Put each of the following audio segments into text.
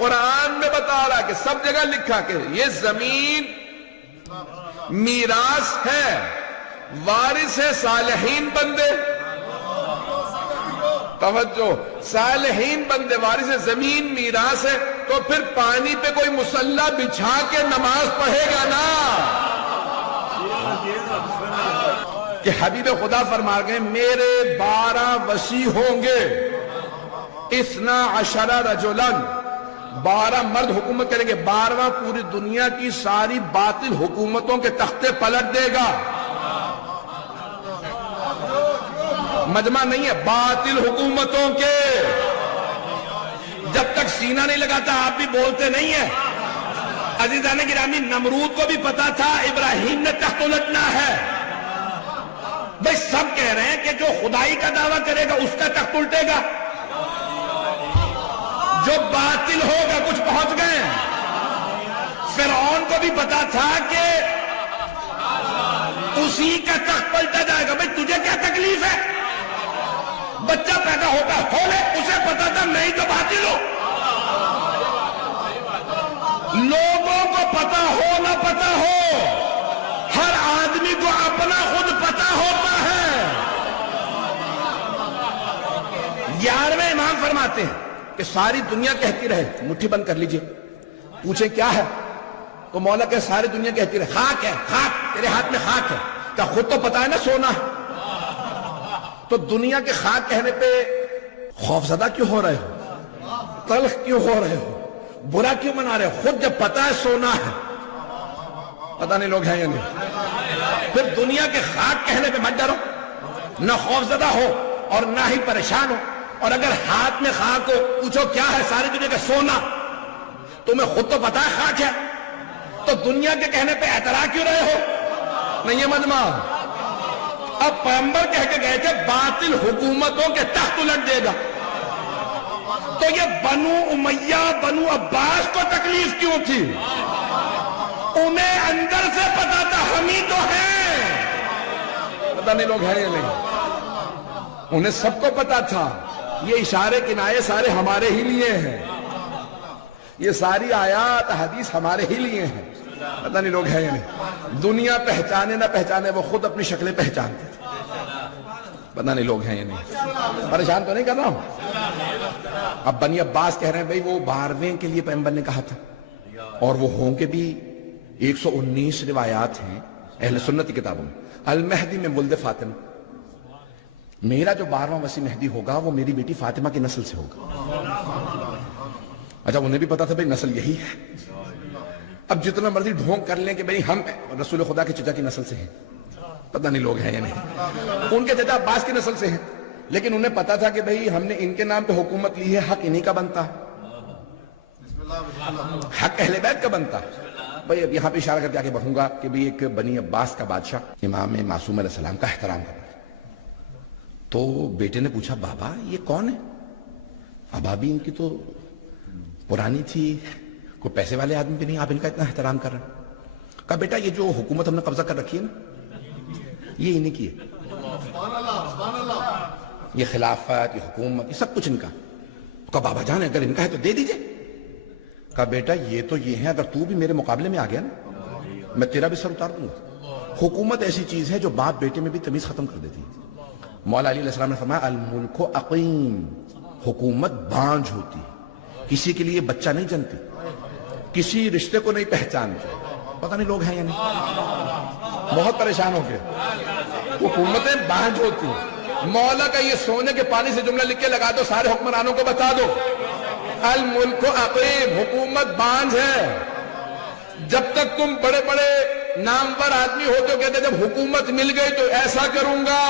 قرآن میں بتا رہا کہ سب جگہ لکھا کہ یہ زمین میراث ہے، وارث ہے صالحین بندے. توجہ، صالحین بندے وارث ہے، زمین میراث ہے، تو پھر پانی پہ کوئی مصلی بچھا کے نماز پڑھے گا نا. کہ حبیب خدا فرما گئے میرے 12 وصی ہوں گے، 12 رجلاً، 12 مرد حکومت کریں گے. 12واں پوری دنیا کی ساری باطل حکومتوں کے تختے پلٹ دے گا. مجمع نہیں ہے، باطل حکومتوں کے. جب تک سینہ نہیں لگاتا آپ بھی بولتے نہیں ہیں. عزیزان گرامی، نمرود کو بھی پتا تھا ابراہیم نے تخت الٹنا ہے. بھئی سب کہہ رہے ہیں کہ جو خدائی کا دعویٰ کرے گا اس کا تخت الٹے گا، جو باطل ہوگا. کچھ پہنچ گئے. فرعون کو بھی پتا تھا کہ اسی کا تخت پلٹا جائے گا. بھئی تجھے کیا تکلیف ہے؟ بچہ پیدا ہوتا ہو لے، اسے پتا تھا میں ہی تو باطل ہوں. لوگوں کو پتا ہو نہ پتا ہو، ہر آدمی کو اپنا خود پتا ہوتا ہے. 11ویں امام فرماتے ہیں کہ ساری دنیا کہتی رہے، مٹھی بند کر لیجئے، پوچھیں کیا ہے تو مولا کہ ساری دنیا کہتی رہے خاک ہے، خاک، تیرے ہاتھ میں خاک ہے. کیا خود تو پتا ہے نا سونا ہے؟ تو دنیا کے خاک کہنے پہ خوفزدہ کیوں ہو رہے ہو؟ تلخ کیوں ہو رہے ہو؟ برا کیوں منا رہے ہو؟ خود جب پتا ہے سونا ہے. پتہ نہیں لوگ ہیں یا نہیں. پھر دنیا کے خاک کہنے پہ مت ڈرو، نہ خوفزدہ ہو اور نہ ہی پریشان ہو. اور اگر ہاتھ میں خاک ہو، پوچھو کیا ہے؟ ساری دنیا کا سونا. تمہیں خود تو پتا ہے خاک ہے، تو دنیا کے کہنے پہ اعتراض کیوں رہے ہو؟ نہیں ہے مجمع. اب پیغمبر کہہ کے گئے تھے باطل حکومتوں کے تخت الٹ دے گا. تو یہ بنو امیہ، بنو عباس کو تکلیف کیوں تھی؟ انہیں اندر سے پتا تھا ہم ہی تو ہیں. پتہ نہیں لوگ ہیں یا نہیں. انہیں سب کو پتا تھا یہ اشارے کنائے سارے ہمارے ہی لیے ہیں، یہ ساری آیات حدیث ہمارے ہی لیے ہیں. پتہ نہیں لوگ ہیں یا نہیں. دنیا پہچانے نہ پہچانے وہ خود اپنی شکلیں پہچانتے تھے. پتہ نہیں لوگ ہیں یا نہیں. پریشان تو نہیں کر رہا ہوں. اب بنی عباس کہہ رہے ہیں بھئی وہ 12ویں کے لیے پیغمبر نے کہا تھا، اور وہ ہوں کے بھی 119 روایات ہیں اہل سنت کی کتابوں میں. المہدی میں ولد فاطمہ، میرا جو 12واں وصی مہدی ہوگا وہ میری بیٹی فاطمہ کی نسل سے ہوگا. اچھا انہیں بھی پتا تھا بھئی نسل یہی ہے. اب جتنا مرضی ڈھونگ کر لیں کہ بھئی ہم رسول خدا کے چچا کی نسل سے ہیں، پتہ نہیں لوگ ہیں یا نہیں. ان کے چچا عباس کی نسل سے ہیں، لیکن انہیں پتا تھا کہ بھئی ہم نے ان کے نام پہ حکومت لی ہے، حق انہی کا بنتا ہے، حق اہل بیت کا بنتا ہے. بھئی اب یہاں پہ اشارہ کر کے آگے بڑھوں گا کہ بھئی ایک بنی عباس کا بادشاہ امام معصوم علیہ السلام کا احترام کرتا ہے. تو بیٹے نے پوچھا بابا یہ کون ہے؟ ابابی ان کی تو پرانی تھی، کوئی پیسے والے آدمی بھی نہیں، آپ ان کا اتنا احترام کر رہے ہیں. کہا بیٹا یہ جو حکومت ہم نے قبضہ کر رکھی ہے نا، یہ انہی کی ہے، یہ خلافت، یہ حکومت، یہ سب کچھ ان کا. کہا بابا جان اگر ان کا ہے تو دے دیجئے. کہا بیٹا یہ تو یہ ہیں، اگر تو بھی میرے مقابلے میں آ گیا نا میں تیرا بھی سر اتار دوں گا. حکومت ایسی چیز ہے جو باپ بیٹے میں بھی تمیز ختم کر دیتی ہے. مولا علی علیہ السلام نے فرمایا الملک عقیم، حکومت بانجھ ہوتی ہے، کسی کے لیے بچہ نہیں جنتی، کسی رشتے کو نہیں پہچانتی. پتہ نہیں لوگ ہیں یا نہیں. بہت پریشان ہو گئے. حکومتیں بانجھ ہوتی ہیں. مولا کا یہ سونے کے پانی سے جملہ لکھ کے لگا دو، سارے حکمرانوں کو بتا دو الملک عقیم، حکومت بانجھ ہے. جب تک تم بڑے بڑے نامور آدمی ہوتے ہو کہتے جب حکومت مل گئی تو ایسا کروں گا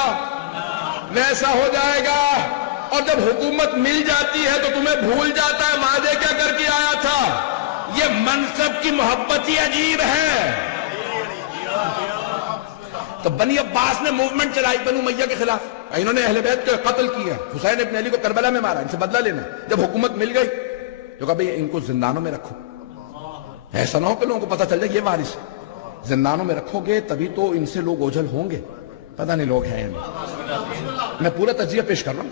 ویسا ہو جائے گا، اور جب حکومت مل جاتی ہے تو تمہیں بھول جاتا ہے وعدے کیا کر کے آیا تھا. یہ منصب کی محبت ہی عجیب ہے. تو بنی عباس نے موومنٹ چلائی بنو امیہ کے خلاف، انہوں نے اہل بیت کو قتل کیا، حسین ابن علی کو کربلا میں مارا، ان سے بدلہ لینا. جب حکومت مل گئی تو کہا بھئی ان کو زندانوں میں رکھو، ایسا نہ ہو کہ لوگوں کو پتہ چل جائے یہ وارث ہے. زندانوں میں رکھو گے تبھی تو ان سے لوگ اوجھل ہوں گے. پتہ نہیں لوگ ہیں. میں پورا تجزیہ پیش کر رہا ہوں.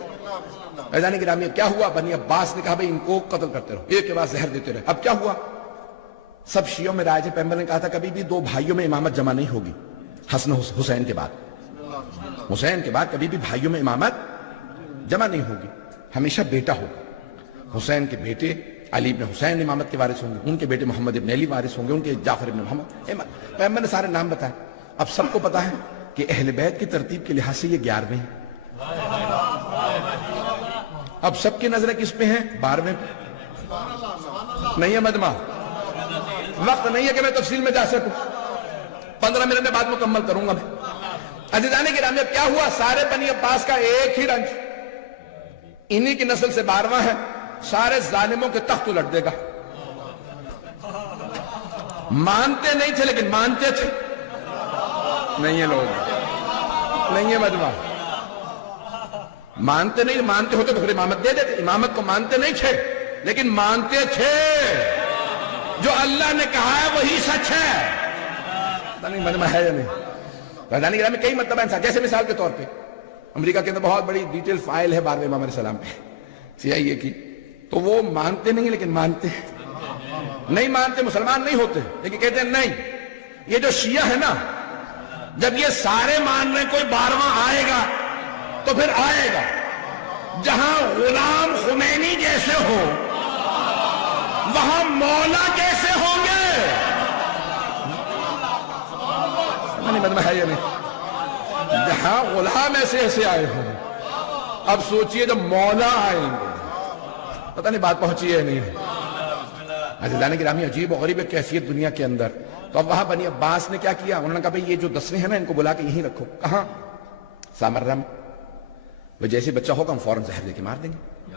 عزیزان گرامی کیا ہوا؟ بنی عباس نے کہا بھئی ان کو قتل کرتے رہو، ایک کے بعد زہر دیتے رہے۔ اب کیا ہوا؟ سب شیعوں میں رائے تھے، پیغمبر نے کہا تھا کبھی بھی دو بھائیوں میں امامت جمع نہیں ہوگی، حسن حسین کے بعد، حسین کے بعد کبھی بھی بھائیوں میں امامت جمع نہیں ہوگی، ہمیشہ بیٹا ہوگا۔ حسین کے بیٹے علی بن حسین امامت کے وارث ہوں گے، ان کے بیٹے محمد ابن علی وارث ہوں گے، ان کے جعفر ابن محمد۔ پیغمبر نے سارے نام بتائے۔ اب سب کو پتا ہے کہ اہل بیت کی ترتیب کے لحاظ سے یہ 11ویں ہیں۔ اب سب کی نظریں کس پہ ہیں؟ 12ویں پہ۔ نہیں ہے مجمع، وقت نہیں ہے کہ میں تفصیل میں جا سکوں، 15 منٹ میں بعد مکمل کروں گا میں۔ عزیزان گرامی اب کیا ہوا؟ سارے بنی عباس کا ایک ہی رنج، انہی کی نسل سے 12واں ہے، سارے ظالموں کے تخت الٹ دے گا۔ مانتے نہیں تھے لیکن مانتے تھے، نہیں ہے لوگ، نہیں ہے مجمع، مانتے نہیں، مانتے ہوتے تو پھر امامت دے دیتے۔ امامت کو مانتے نہیں تھے لیکن مانتے تھے، جو اللہ نے کہا ہے وہی سچ ہے۔ پتہ نہیں مجمع ہے یا نہیں؟ رضانی گرامی کئی مرتبہ انسان، جیسے مثال کے طور پہ امریکہ کے اندر بہت بڑی ڈیٹیل فائل ہے 12ویں امام علیہ السلام پہ CIA کی، تو وہ مانتے نہیں لیکن مانتے، نہیں مانتے مسلمان نہیں ہوتے لیکن کہتے ہیں نہیں، یہ جو شیعہ ہے نا، جب یہ سارے مان رہے کوئی 12واں آئے گا تو پھر آئے گا، جہاں غلام خمینی جیسے ہو وہاں مولا کیسے ہوں گے؟ نہیں مطلب ہے یا نہیں؟ جہاں غلام ایسے ایسے آئے ہوں، اب سوچئے جب مولا آئیں گے، پتہ نہیں بات پہنچی ہے نہیں ہے؟ عزیزان گرامی عجیب و غریب کیفیت دنیا کے اندر۔ تو اب وہاں بنی عباس نے کیا کیا؟ انہوں نے کہا بھئی یہ جو 10ویں ہیں نا ان کو بلا کے یہیں رکھو۔ کہاں؟ سامرہ میں۔ وہ جیسے بچہ ہوگا ہم فوراً زہر دے کے مار دیں گے،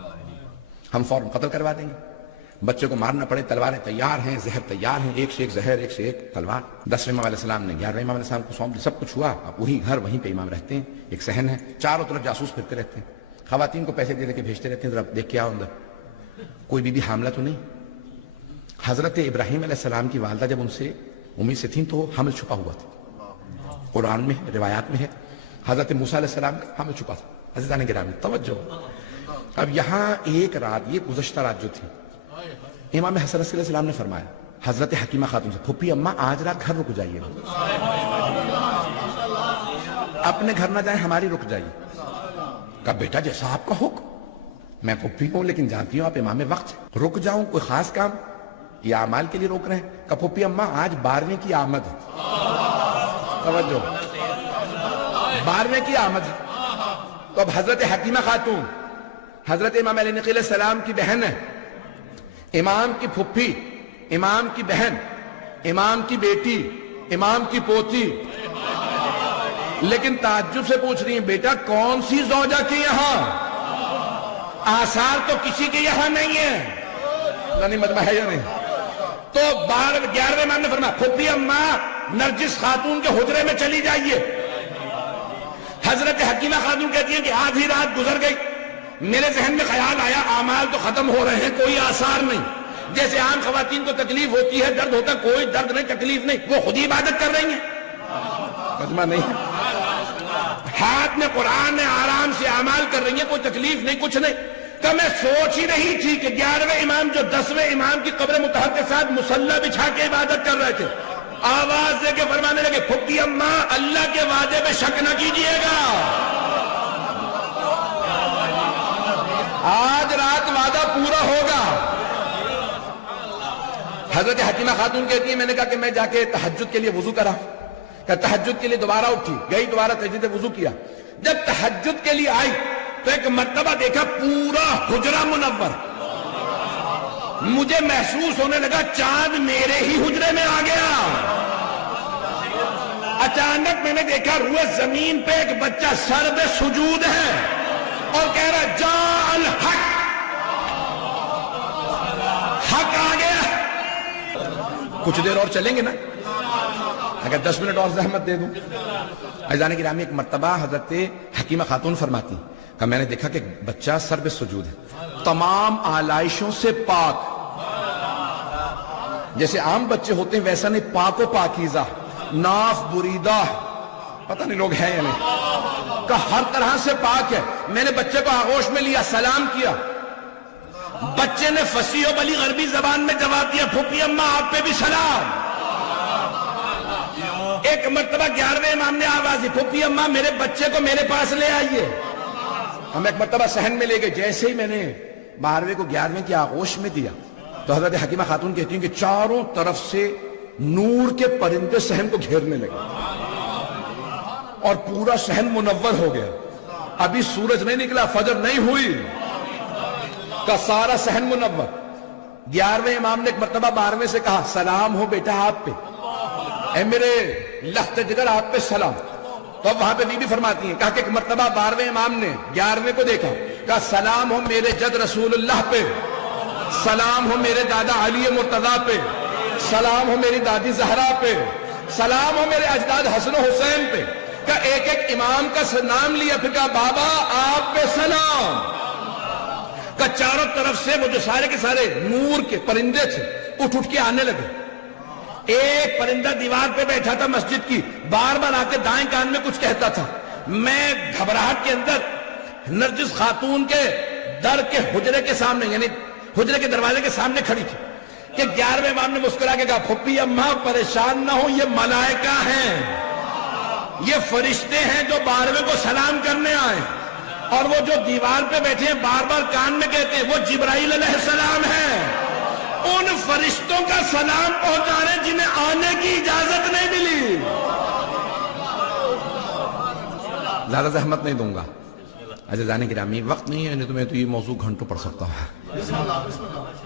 ہم فوراً قتل کروا دیں گے، بچے کو مارنا پڑے، تلواریں تیار ہیں، زہر تیار ہیں، ایک سے ایک زہر، ایک سے ایک تلوار۔ 10ویں امام علیہ السلام نے 11ویں امام علیہ السلام کو سونپ دیا، سب کچھ ہوا۔ اب وہی گھر وہیں پہ امام رہتے ہیں، ایک صحن ہے، چاروں طرف جاسوس پھرتے رہتے ہیں، خواتین کو پیسے دے دے کے بھیجتے رہتے ہیں، ذرا دیکھ کے آؤ اندر کوئی بی بی حاملہ تو نہیں۔ حضرت ابراہیم علیہ السلام کی والدہ جب ان سے امید سے تھیں تو حمل چھپا ہوا تھا، قرآن میں روایات میں ہے۔ حضرت موسیٰ علیہ السلام کا حمل چھپا تھا۔ عزیزان گرامی توجہ، اب یہاں ایک رات، یہ گزشتہ رات جو تھی، امام حسن علیہ السلام نے فرمایا حضرت حکیمہ خاتون سے، پھپھی اماں آج رات گھر رک جائیے، اپنے گھر نہ جائیں، ہماری رک جائیے۔ کہا بیٹا جیسا آپ کا حکم، میں پھپھی ہوں لیکن جانتی ہوں آپ امام وقت، رک جاؤں کوئی خاص کام یا اعمال کے لیے روک رہے ہیں؟ کہا پھپھی اماں آج 12ویں کی آمد ہے، توجہ 12ویں کی آمد ہے۔ تو اب حضرت حکیمہ خاتون حضرت امام علیہ نقی علیہ السلام کی بہن ہے، امام کی پھپھی، امام کی بہن، امام کی بیٹی، امام کی پوتی، لیکن تعجب سے پوچھ رہی ہیں بیٹا کون سی زوجہ کی یہاں؟ آثار تو کسی کے یہاں نہیں ہے، نہیں مطلب ہے یا نہیں؟ تو 11ویں امام نے فرمایا پھپھی اماں نرجس خاتون کے حجرے میں چلی جائیے۔ حضرت حکیمہ خاتون کہتی ہیں کہ آدھی رات گزر گئی، میرے ذہن میں خیال آیا اعمال تو ختم ہو رہے ہیں، کوئی آثار نہیں، جیسے عام خواتین کو تکلیف ہوتی ہے، درد ہوتا ہے، کوئی درد نہیں، تکلیف نہیں، وہ خود ہی عبادت کر رہی ہیں، مجمع نہیں ہے، ہاتھ میں قرآن ہے، آرام سے اعمال کر رہی ہیں، کوئی تکلیف نہیں، کچھ نہیں۔ کہ میں سوچ ہی رہی تھی کہ 11ویں امام جو 10ویں امام کی قبر مطہر کے ساتھ مصلی بچھا کے عبادت کر رہے تھے، آواز دے کے فرمانے لگے پھپھی اماں اللہ کے وعدے پہ شک نہ کیجئے گا، آج رات وعدہ پورا ہوگا۔ حضرت حکیمہ خاتون کہتی ہے میں نے کہا کہ میں جا کے تہجد کے لیے وضو کرا، کہ تہجد کے لیے دوبارہ اٹھی، گئی دوبارہ تہجد وضو کیا، جب تہجد کے لیے آئی تو ایک مرتبہ دیکھا پورا حجرہ منور، مجھے محسوس ہونے لگا چاند میرے ہی حجرے میں آ گیا۔ اچانک میں نے دیکھا روئے زمین پہ ایک بچہ سر پہ سجود ہے اور کہہ رہا جاء الحق، حق آ گیا۔ کچھ دیر اور چلیں گے نا، اگر 10 منٹ اور زحمت دے دوں۔ عزیزان گرامی ایک مرتبہ حضرت حکیمہ خاتون فرماتی کہ میں نے دیکھا کہ بچہ سر پہ سجود ہے، تمام آلائشوں سے پاک، جیسے عام بچے ہوتے ہیں ویسا نہیں، پاک و پاکیزہ، ناف بریدہ، پتہ نہیں لوگ ہیں یا نہیں، کا ہر طرح سے پاک ہے. میں نے بچے کو آغوش میں لیا, سلام کیا, بچے نے فصیح و بلیغ عربی زبان میں جواب دیا, پھوپھی اماں آپ پہ بھی سلام. ایک مرتبہ 11ویں امام نے آواز دی, پھوپھی اماں میرے بچے کو میرے پاس لے آئیے. ہم ایک مرتبہ صحن میں لے گئے. جیسے ہی میں نے 12ویں کو 11ویں کی آغوش میں دیا تو حضرت حکیمہ خاتون کہتی ہیں کہ چاروں طرف سے نور کے پرندے صحن کو گھیرنے لگے اور پورا صحن منور ہو گیا. ابھی سورج نہیں نکلا, فجر نہیں ہوئی کا سارا صحن منور. 11ویں امام نے ایک مرتبہ 12ویں سے کہا, سلام ہو بیٹا آپ پہ, اے میرے لخت جگر آپ پہ سلام. تو اب وہاں پہ بی بی فرماتی ہیں, کہا کہ ایک مرتبہ 12ویں امام نے 11ویں کو دیکھا, کہا سلام ہو میرے جد رسول اللہ پہ, سلام ہو میرے دادا علی مرتضیٰ پہ, سلام ہو میری دادی زہرا پہ, سلام ہو میرے اجداد حسن و حسین پہ. کہا ایک ایک امام کا نام لیا, پھر کہا بابا آپ پہ سلام. کہا چاروں طرف سے وہ جو سارے کے سارے نور کے پرندے تھے اٹھ کے آنے لگے. ایک پرندہ دیوار پہ بیٹھا تھا مسجد کی, بار بار آ کے دائیں کان میں کچھ کہتا تھا. میں گھبراہٹ کے اندر نرجس خاتون کے در کے حجرے کے سامنے, یعنی حجرے کے دروازے کے سامنے کھڑی تھی کہ 11ویں امام نے مسکرا کے کہا, پھوپھی اماں پریشان نہ ہو, یہ ملائکہ ہیں, یہ فرشتے ہیں جو 12ویں کو سلام کرنے آئے, اور وہ جو دیوار پہ بیٹھے ہیں بار بار کان میں کہتے ہیں وہ جبرائیل علیہ السلام ہیں. ان فرشتوں کا سلام پہنچانے جنہیں آنے کی اجازت نہیں ملی. زیادہ زحمت نہیں دوں گا عزیزان گرامی, وقت نہیں ہے, نہیں تو میں تو یہ موضوع گھنٹوں پڑھ سکتا ہوں.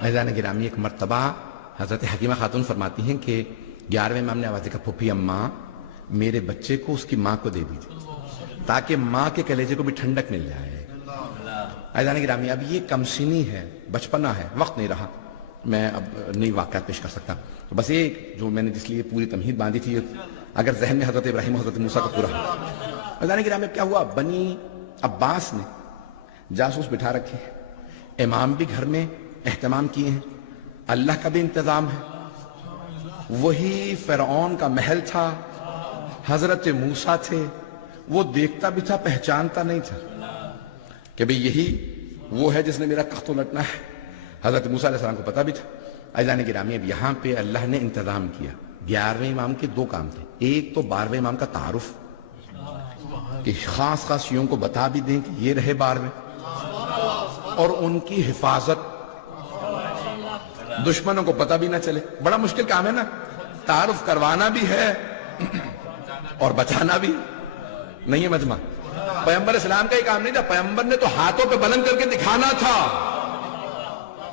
عزیزان گرامی, ایک مرتبہ حضرت حکیمہ خاتون فرماتی ہیں کہ 11ویں امام نے آواز دی, پھوپھی اماں میرے بچے کو اس کی ماں کو دے دیجیے تاکہ ماں کے کلیجے کو بھی ٹھنڈک مل جائے. عزیزان گرامی, اب یہ کم سنی ہے, بچپنا ہے, وقت نہیں رہا, میں اب نئی واقعات پیش کر سکتا. تو بس ایک جو میں نے جس لیے پوری تمہید باندھی تھی, اگر ذہن میں حضرت ابراہیم و حضرت موسیٰ کا پورا. عزیزان گرامی, کیا ہوا, بنی عباس نے جاسوس بٹھا رکھے, امام بھی گھر میں اہتمام کیے ہیں, اللہ کا بھی انتظام ہے. وہی فرعون کا محل تھا, حضرت موسیٰ تھے, وہ دیکھتا بھی تھا پہچانتا نہیں تھا کہ بھئی یہی وہ ہے جس نے میرا کخت الٹنا ہے. حضرت موسیٰ علیہ السلام کو پتا بھی تھا. عزیزان گرامی, اب یہاں پہ اللہ نے انتظام کیا. 11ویں امام کے دو کام تھے, ایک تو 12ویں امام کا تعارف, کہ خاص خاص شیعوں کو بتا بھی دیں کہ یہ رہے 12ویں, اور ان کی حفاظت, دشمنوں کو پتہ بھی نہ چلے. بڑا مشکل کام ہے نا, تعارف کروانا بھی ہے اور بچانا بھی نہیں ہے. مجمع پیغمبر اسلام کا ہی کام نہیں تھا, پیغمبر نے تو ہاتھوں پہ بلند کر کے دکھانا تھا,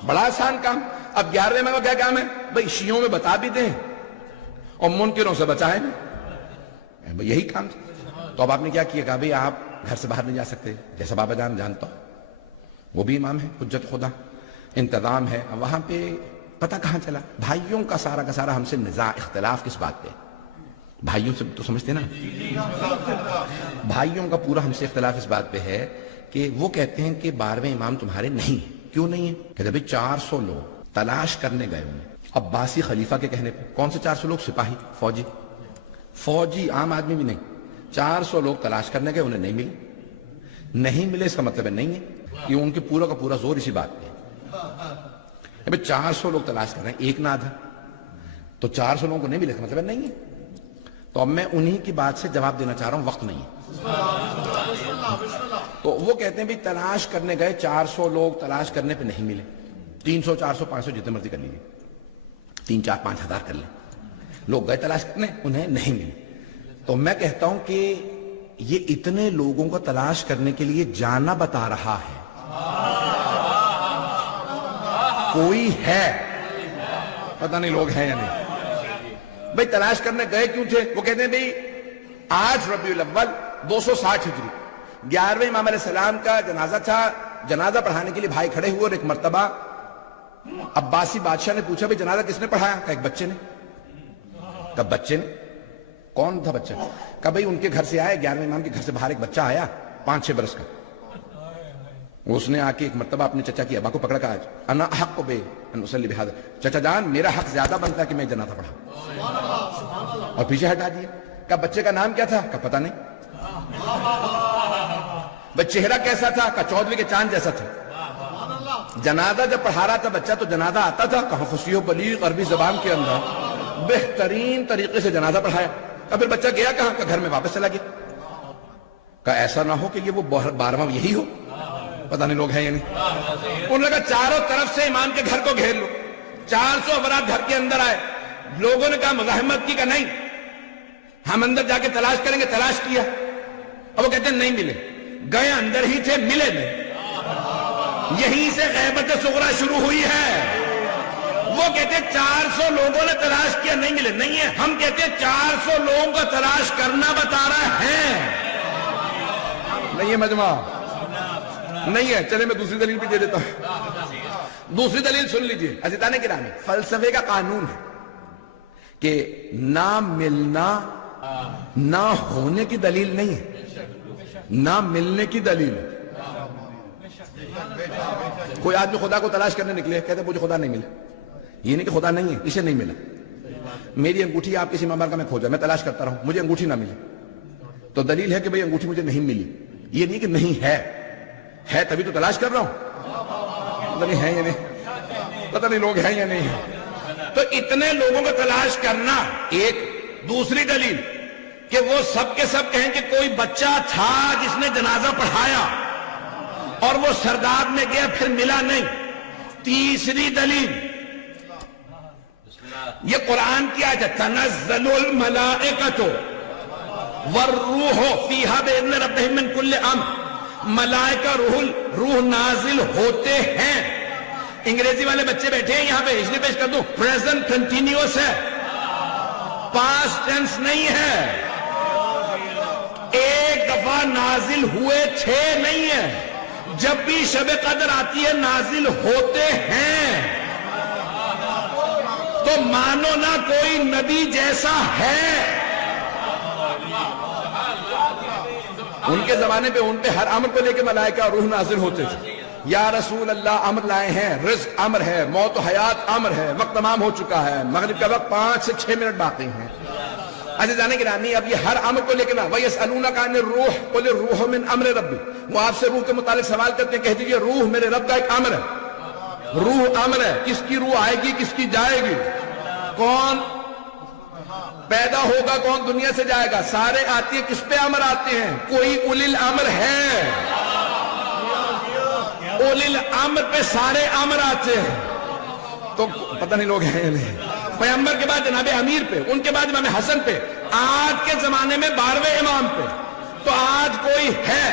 بڑا آسان کام. اب 11ویں امام کا کیا کام ہے, بھئی شیعوں میں بتا بھی دیں اور منکروں سے بچائیں, یہی کام تھا. تو اب آپ نے کیا کیا, کہا بھئی آپ گھر سے باہر نہیں جا سکتے, جیسا بابا جان جانتا ہوں, وہ بھی امام ہے, حجت خدا, انتظام ہے. وہاں پہ پتہ کہاں چلا, بھائیوں کا سارا ہم سے نزاع, اختلاف کس بات پہ, بھائیوں سے تو سمجھتے نا, بھائیوں کا پورا ہم سے اختلاف اس بات پہ ہے کہ وہ کہتے ہیں کہ 12ویں امام تمہارے نہیں ہیں. کیوں نہیں ہیں, کہتے ہیں 400 لوگ تلاش کرنے گئے انہیں, عباسی خلیفہ کے کہنے پہ. کون سے 400 لوگ, سپاہی, فوجی, عام آدمی بھی نہیں. 400 لوگ تلاش کرنے گئے, انہیں نہیں ملے. نہیں ملے اس کا مطلب ہے نہیں ہے, کہ ان کے پورا کا پورا زور اسی بات پہ. 400 لوگ تلاش کر رہے ہیں, ایک نہ آدھا, تو 400 لوگوں کو نہیں ملے اس کا مطلب ہے نہیں ہے. تو اب میں انہی کی بات سے جواب دینا چاہ رہا ہوں, وقت نہیں ہے. تو وہ کہتے ہیں بھی تلاش کرنے گئے, 400 لوگ تلاش کرنے پہ نہیں ملے. 300 400 500 جتنے مرضی کر لیجیے, 3 4 5 ہزار کر لیں, لوگ گئے تلاش کرنے, انہیں نہیں ملے. تو میں کہتا ہوں کہ یہ اتنے لوگوں کو تلاش کرنے کے لیے جانا بتا رہا ہے. کوئی ہے, پتہ نہیں لوگ ہیں یا نہیں. بھئی تلاش کرنے گئے کیوں تھے, وہ کہتے ہیں بھئی 8 ربیع الاول 260 ہجری 11ویں امام علیہ السلام کا جنازہ تھا. جنازہ پڑھانے کے لیے بھائی کھڑے ہوئے, اور ایک مرتبہ عباسی بادشاہ نے پوچھا بھئی جنازہ کس نے پڑھایا, کہا ایک بچے نے. کہا بچے نے, کون تھا بچہ, کہا بھئی ان کے گھر سے آیا, 11ویں امام کے گھر سے باہر ایک بچہ آیا 5-6 برس کا. اس نے آ کے ایک مرتبہ اپنے چچا کی ابا کو پکڑا, کہا انا حق بے ان اصلی بہذا, چچا جان میرا حق زیادہ بنتا ہے کہ میں جنازہ پڑھاؤں, اور پیچھے ہٹا دیا. کہا بچے کا نام کیا تھا, کہا پتہ نہیں. بھائی چہرہ کیسا تھا؟ کہ 14ویں کے چاند جیسا تھا. جنازہ جب پڑھا رہا تھا بچہ تو جنازہ آتا تھا کہاں فصیح و بلیغ عربی زبان کے اندر بہترین طریقے سے جنازہ پڑھایا. اب پھر بچہ گیا کہاں؟ کہ گھر میں واپس چلا گیا. کہ ایسا نہ ہو کہ یہ وہ 12واں یہی ہو. پتہ نہیں لوگ ہیں یا نہیں. انہوں نے کہا چاروں طرف سے امام کے گھر کو گھیر لو. 400 افراد گھر کے اندر آئے. لوگوں نے کہا مزاحمت کی کہ نہیں ہم اندر جا کے تلاش کریں گے. تلاش کیا اب وہ کہتے ہیں نہیں ملے. گئے اندر ہی تھے ملے نہیں. یہیں سے غیبت صغرا شروع ہوئی ہے. وہ کہتے ہیں 400 لوگوں نے تلاش کیا نہیں ملے. نہیں ہے. ہم کہتے ہیں 400 لوگوں کا تلاش کرنا بتا رہا ہے. نہیں ہے مجمع نہیں ہے. چلے میں دوسری دلیل بھی دے دیتا ہوں. دوسری دلیل سن لیجئے عزیزان گرامی. فلسفے کا قانون ہے کہ نہ ملنا نہ ہونے کی دلیل نہیں ہے, نہ ملنے کی دلیل ہے. کوئی آدمی خدا کو تلاش کرنے نکلے کہتے مجھے خدا نہیں ملا. یہ نہیں کہ خدا نہیں ہے, اسے نہیں ملا. میری انگوٹھی آپ کسی ممبر کا میں کھوجا, میں تلاش کرتا رہا ہوں, مجھے انگوٹھی نہ ملی تو دلیل ہے کہ بھئی انگوٹھی مجھے نہیں ملی. یہ نہیں کہ نہیں ہے تبھی تو تلاش کر رہا ہوں. پتہ نہیں ہے یا نہیں, پتہ نہیں لوگ ہیں یا نہیں ہیں. تو اتنے لوگوں کو تلاش کرنا ایک. دوسری دلیل کہ وہ سب کے سب کہیں کہ کوئی بچہ تھا جس نے جنازہ پڑھایا اور وہ سرداب میں گیا پھر ملا نہیں. تیسری دلیل یہ قرآن کی آیت ہے تنزل الملائکۃ والروح فیہا بإذن ربہم من کل امر. ملائکہ روح نازل ہوتے ہیں. انگریزی والے بچے بیٹھے ہیں یہاں پہ, اس لیے پیش کر دوں پریزنٹ کنٹینیوس ہے, پاسٹ ٹینس نہیں ہے. ایک دفعہ نازل ہوئے تھے نہیں ہے. جب بھی شب قدر آتی ہے نازل ہوتے ہیں. تو مانو نہ کوئی نبی جیسا ہے. ان کے زمانے پہ ان پہ ہر امر کو لے کے ملائکہ روح نازل ہوتے تھے. یا رسول اللہ امر لائے ہیں, رزق امر ہے, موت و حیات امر ہے, وقت تمام ہو چکا ہے, مغرب کا وقت 5 سے 6 منٹ باقی ہیں. عزیزان گرامی اب یہ ہر امر کو لے کے نا وَيَسْأَلُونَكَ عَنِ الرُّوحِ قُلِ الرُّوحُ مِنْ أَمْرِ رَبِّ. وہ آپ سے روح کے متعلق سوال کرتے ہیں, کہہ دیجئے روح میرے رب کا ایک امر ہے. روح امر ہے. کس کی روح آئے گی کس کی جائے گی, کون پیدا ہوگا کون دنیا سے جائے گا, سارے آتی ہیں. کس پہ امر آتے ہیں؟ کوئی اولی الامر ہے, اولی الامر پہ سارے امر آتے ہیں. تو پتہ نہیں لوگ ہیں نہیں. پیغمبر کے بعد جناب امیر پہ, ان کے بعد امام حسن پہ, آج کے زمانے میں 12ویں امام پہ. تو آج کوئی ہے.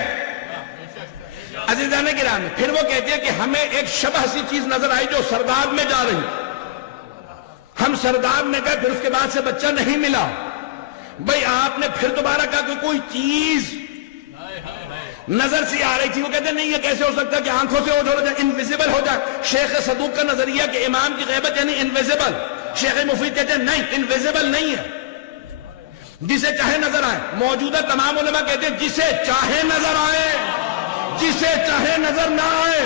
عزیزان گرامی پھر وہ کہتے ہیں کہ ہمیں ایک شبہ سی چیز نظر آئی جو سرداب میں جا رہی. ہم سرداب میں گئے پھر اس کے بعد سے بچہ نہیں ملا. بھئی آپ نے پھر دوبارہ کہا کہ کوئی چیز نظر سی آ رہی تھی. وہ کہتے ہیں نہیں یہ کیسے ہو سکتا ہے کہ آنکھوں سے اوجھل ہو جائے, انویزیبل ہو جائے. شیخ صدوق کا نظریہ کہ امام کی غیبت یعنی انویزیبل. شیخ مفید کہتے ہیں نہیں انویزیبل نہیں ہے, جسے چاہے نظر آئے. موجودہ تمام علماء کہتے ہیں جسے چاہے نظر آئے, جسے چاہے نظر نہ آئے.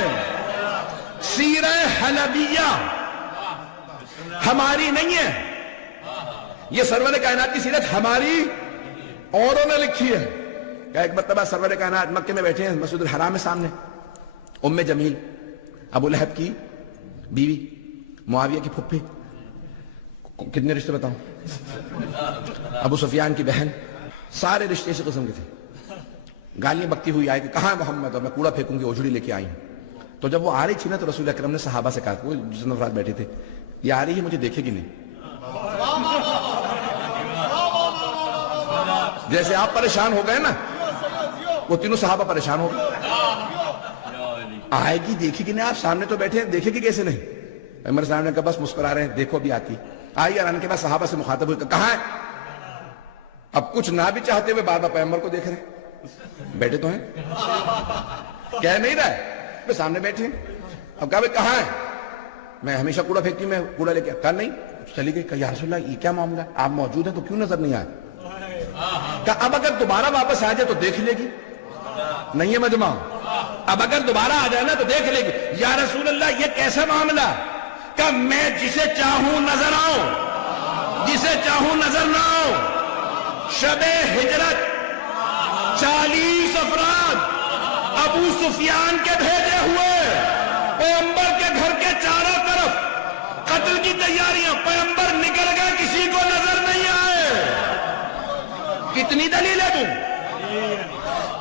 سیرہ حلبیہ ہماری نہیں ہے, یہ سرور کائنات کی سیرت ہماری اوروں نے لکھی ہے. کہ ایک مرتبہ سرور کائنات مکے میں بیٹھے ہیں مسجد الحرام میں سامنے, ام جمیل ابو لہب کی بیوی, معاویہ کی پھپھی, کتنے رشتے بتاؤں, ابو سفیان کی بہن, سارے رشتے اسی قسم کے تھے. گالیاں بکتی ہوئی آئی کہ کہاں ہے محمد, اور میں کوڑا پھینکوں گی اوجھڑی لے کے آئی ہوں. تو جب وہ آ رہی تھی نا تو رسول اکرم نے صحابہ سے کہا, وہ جس افراد بیٹھے تھے, یہ آ رہی ہے مجھے دیکھے گی نہیں. جیسے آپ پریشان ہو گئے نا وہ تینوں صحابہ پریشان ہو گئے. آئے گی دیکھے گی نہیں, آپ سامنے تو بیٹھے ہیں دیکھے گی کیسے نہیں. عمر صاحب نے کہا بس مسکرا رہے ہیں, دیکھو بھی آتی. آئی اور آنے کے بعد صحابہ سے مخاطب ہوئی, کہاں ہے. اب کچھ نہ بھی چاہتے ہوئے بار بار پیغمبر کو دیکھ رہے ہیں, بیٹھے تو ہیں, کہہ نہیں رہے میں سامنے بیٹھے ہیں. اب کہا بھائی کہاں ہے, میں ہمیشہ کوڑا پھینکتی ہوں, میں کوڑا لے کے. کہا نہیں, چلی گئی. کہا یا رسول اللہ یہ کیا معاملہ ہے, آپ موجود ہیں تو کیوں نظر نہیں آئے. کہا اب اگر دوبارہ واپس آ جائے تو دیکھ لے گی. نہیں ہے مجمع, اب اگر دوبارہ آ جائے نا تو دیکھ لے گی. یا رسول اللہ یہ کیسا معاملہ. کہ میں جسے چاہوں نظر آؤں, جسے چاہوں نظر نہ آؤں. شب ہجرت 40 افراد ابو سفیان کے بھیجے ہوئے پیغمبر کے گھر کے چاروں طرف قتل کی تیاریاں، پیغمبر نکل گئے، کسی کو نظر نہیں آئے. کتنی دلیل ہے تم؟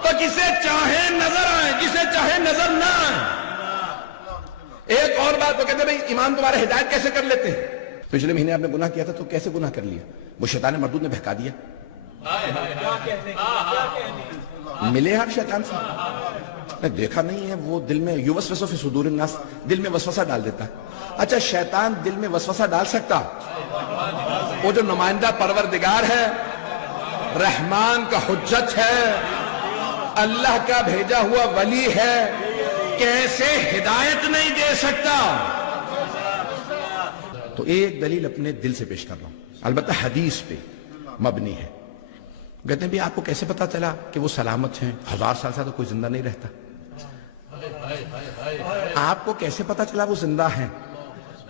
تو جسے چاہے نظر آئے، جسے چاہے نظر نہ آئے. ایک اور بات وہ کہتے ہیں بھئی امام تمہارا ہدایت کیسے کر لیتے ہیں؟ پچھلے مہینے آپ نے گناہ کیا تھا تو کیسے گناہ کر لیا؟ وہ شیطان مردود نے بہکا دیا. ملے آپ شیطان سے؟ نے دیکھا نہیں ہے، وہ دل میں یوسوس فی صدور الناس، دل میں وسوسہ ڈال دیتا ہے. اچھا شیطان دل میں وسوسہ ڈال سکتا؟ وہ جو نمائندہ پروردگار ہے، رحمان کا حجت ہے، اللہ کا بھیجا ہوا ولی ہے، کیسے ہدایت نہیں دے سکتا؟ تو ایک دلیل اپنے دل سے پیش کر رہا ہوں، البتہ حدیث پہ مبنی ہے. کہتے ہیں بھی آپ کو کیسے پتا چلا کہ وہ سلامت ہیں؟ 1000 سال سے تو کوئی زندہ نہیں رہتا. آپ کو کیسے پتا چلا وہ زندہ ہیں؟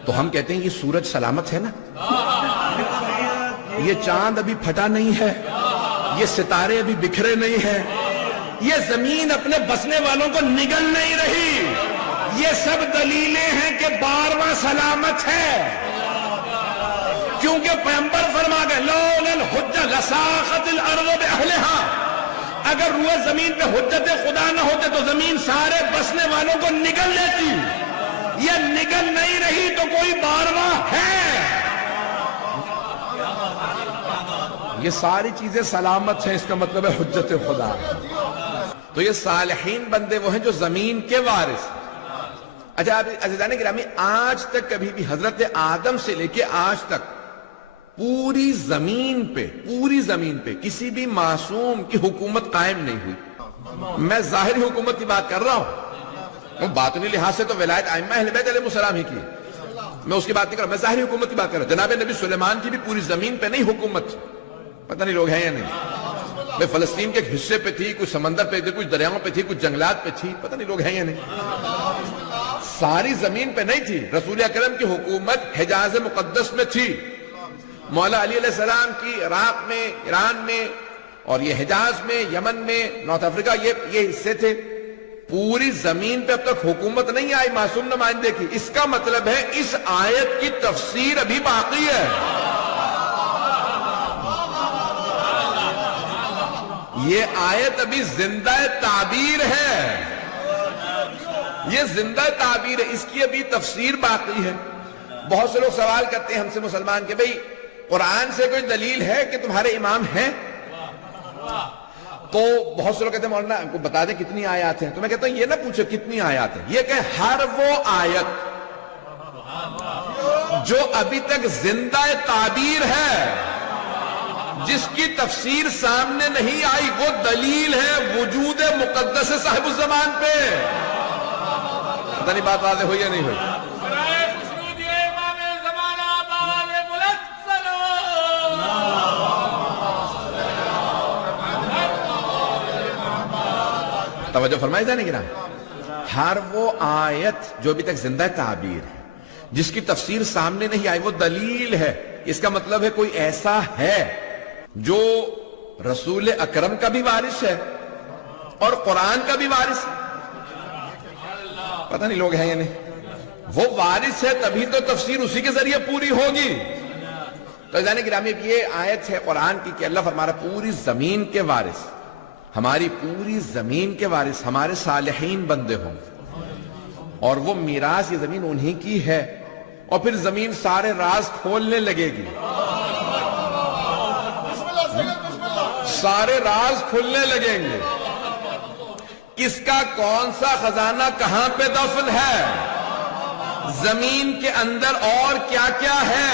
تو ہم کہتے ہیں یہ سورج سلامت ہے نا، یہ چاند ابھی پھٹا نہیں ہے، یہ ستارے ابھی بکھرے نہیں ہیں، یہ زمین اپنے بسنے والوں کو نگل نہیں رہی. یہ سب دلیلیں ہیں کہ 12واں سلامت ہے. کیونکہ پیغمبر فرما گئے لولا الحجہ لساقت الارض باہلہا، اگر روئے زمین پہ حجت خدا نہ ہوتے تو زمین سارے بسنے والوں کو نگل لیتی. یہ نگل نہیں رہی تو کوئی 12واں ہے. یہ ساری چیزیں سلامت ہیں، اس کا مطلب ہے حجت خدا. تو یہ صالحین بندے وہ ہیں جو زمین کے وارث. اچھا آپ عزیزان گرامی، آج تک کبھی بھی حضرت آدم سے لے کے آج تک پوری زمین پہ کسی بھی معصوم کی حکومت قائم نہیں ہوئی. میں ظاہری حکومت کی بات کر رہا ہوں، باطنی لحاظ سے تو ولایت ائمہ اہل بیت علیہ السلام ہی کی، میں اس کی بات نہیں کر رہا، میں ظاہری حکومت کی بات کر رہا ہوں. جناب نبی سلیمان کی بھی پوری زمین پہ نہیں حکومت، پتہ نہیں لوگ ہیں یا نہیں. میں فلسطین کے ایک حصے پہ تھی، کچھ سمندر پہ تھی، کچھ دریاؤں پہ تھی، کچھ جنگلات پہ تھی، پتہ نہیں لوگ ہیں یا نہیں. ساری زمین پہ نہیں تھی. رسول اکرم کی حکومت حجاز مقدس میں تھی. مولا علی علیہ السلام کی عراق میں، ایران میں، اور یہ حجاز میں، یمن میں، نارتھ افریقہ، یہ حصے تھے. پوری زمین پہ اب تک حکومت نہیں آئی معصوم نمائندے کی. اس کا مطلب ہے اس آیت کی تفسیر ابھی باقی ہے. یہ آیت ابھی زندہ تعبیر ہے، یہ زندہ تعبیر ہے، اس کی ابھی تفسیر باقی ہے. بہت سے لوگ سوال کرتے ہیں ہم سے مسلمان کہ بھئی قرآن سے کوئی دلیل ہے کہ تمہارے امام ہیں؟ تو بہت سے لوگ کہتے ہیں مولانا کو بتا دیں کتنی آیات ہیں. تو میں کہتا ہوں یہ نہ پوچھو کتنی آیات ہیں، یہ کہ ہر وہ آیت جو ابھی تک زندہ تعبیر ہے، جس کی تفسیر سامنے نہیں آئی، وہ دلیل ہے وجود مقدس صاحب الزمان پہ. پتہ نہیں بات واضح ہوئی یا نہیں ہوئی؟ توجہ فرمائی جانے گرام. ہر وہ آیت جو ابھی تک زندہ تعبیر ہے، جس کی تفسیر سامنے نہیں آئی، وہ دلیل ہے. اس کا مطلب ہے کوئی ایسا ہے جو رسول اکرم کا بھی وارث ہے اور قرآن کا بھی وارث ہے. پتہ نہیں لوگ ہیں یا نہیں. وہ وارث ہے تبھی تو تفسیر اسی کے ذریعے پوری ہوگی. تو عزیزان گرامی یہ آیت ہے قرآن کی کہ اللہ فرما رہا پوری زمین کے وارث، ہماری پوری زمین کے وارث ہمارے صالحین بندے ہوں، اور وہ میراث یہ زمین انہی کی ہے. اور پھر زمین سارے راز کھولنے لگے گی، سارے راز کھلنے لگیں گے. کس کا کون سا خزانہ کہاں پہ دفن ہے، زمین کے اندر اور کیا کیا ہے،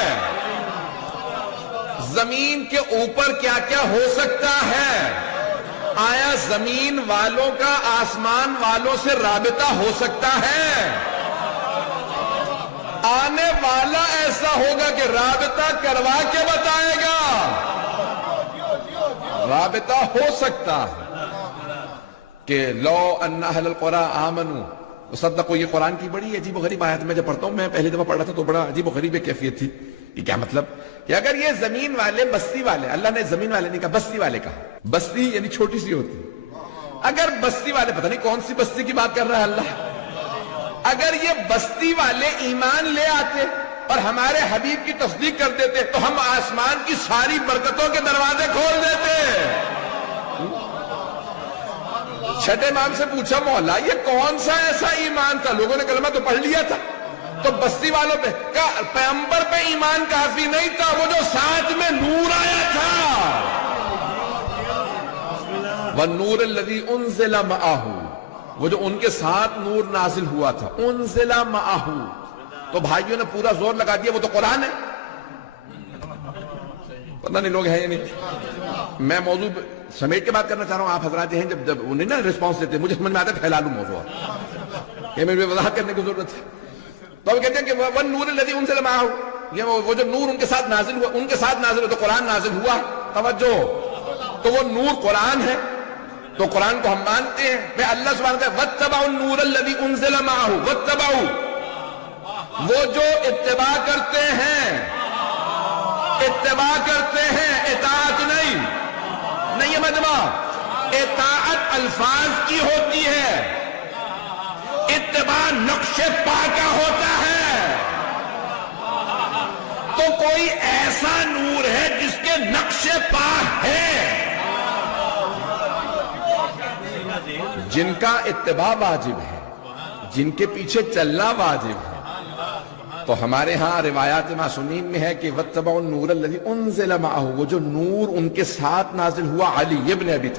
زمین کے اوپر کیا کیا ہو سکتا ہے. آیا زمین والوں کا آسمان والوں سے رابطہ ہو سکتا ہے؟ آنے والا ایسا ہوگا کہ رابطہ کروا کے بتائے گا. رابطہ ہو سکتا ہے کہ لو ان اہل القرى آمنوا وصدقوا. یہ قرآن کی بڑی عجیب و غریب آیت میں جب پڑھتا ہوں، میں پہلی دفعہ پڑھا تھا تو بڑا عجیب و غریب کیفیت تھی. یہ کیا مطلب کہ اگر یہ زمین والے، بستی والے، اللہ نے زمین والے نہیں کہا، بستی والے کہا. بستی یعنی چھوٹی سی ہوتی، اگر بستی والے، پتہ نہیں کون سی بستی کی بات کر رہا ہے اللہ، اگر یہ بستی والے ایمان لے آتے اور ہمارے حبیب کی تصدیق کر دیتے تو ہم آسمان کی ساری برکتوں کے دروازے کھول دیتے۔ چھٹے امام سے پوچھا مولا یہ کون سا ایسا ایمان تھا؟ لوگوں نے کلمہ تو پڑھ لیا تھا، تو بستی والوں پہ کہا پیغمبر پہ ایمان کافی نہیں تھا، وہ جو ساتھ میں نور آیا تھا، وَالنُّورِ الَّذِي أُنزِلَ مَعَهُ، وہ جو ان کے ساتھ نور نازل ہوا تھا، انزل معه، تو بھائیوں نے پورا زور لگا دیا وہ تو قرآن ہے۔ پتہ نہیں لوگ ہیں یا نہیں۔ میں موضوع سمیٹ کے بات کرنا چاہ رہا ہوں، آپ حضرات ہیں جب انہیں نا رسپانس دیتے مجھے سمجھ میں آتا ہے پھیلا لوں موضوع، یہ میرے وضاحت کرنے کی ضرورت ہے۔ تو وہ کہتے ہیں کہ وَالنُّورِ الَّذِي أُنزِلَ مَعَهُ، یہ وہ جو نور ان کے ساتھ نازل ہوا، ان کے ساتھ نازل ہوا تو قرآن نازل ہوا، توجہ، تو وہ نور قرآن ہے، تو قرآن کو ہم مانتے ہیں۔ پھر اللہ سبحانہ وتعالیٰ وَاتَّبَعُوا النُّورَ الَّذِي أُنزِلَ مَعَهُ، وَاتَّبَعُوا، وہ جو اتباع کرتے ہیں، اتباع کرتے ہیں، اطاعت نہیں، نہیں یہ مجمع، اطاعت الفاظ کی ہوتی ہے، اتباع نقش پا کا ہوتا ہے۔ تو کوئی ایسا نور ہے جس کے نقش پا ہے، جن کا اتباع واجب ہے، جن کے پیچھے چلنا واجب ہے۔ تو ہمارے ہاں روایات معصومین میں ہے کہ وَاتَّبَعُوا النُّورَ الَّذِي أُنزِلَ مَعَهُ، وہ جو نور ان کے ساتھ نازل ہوا علی ابن ابی طالب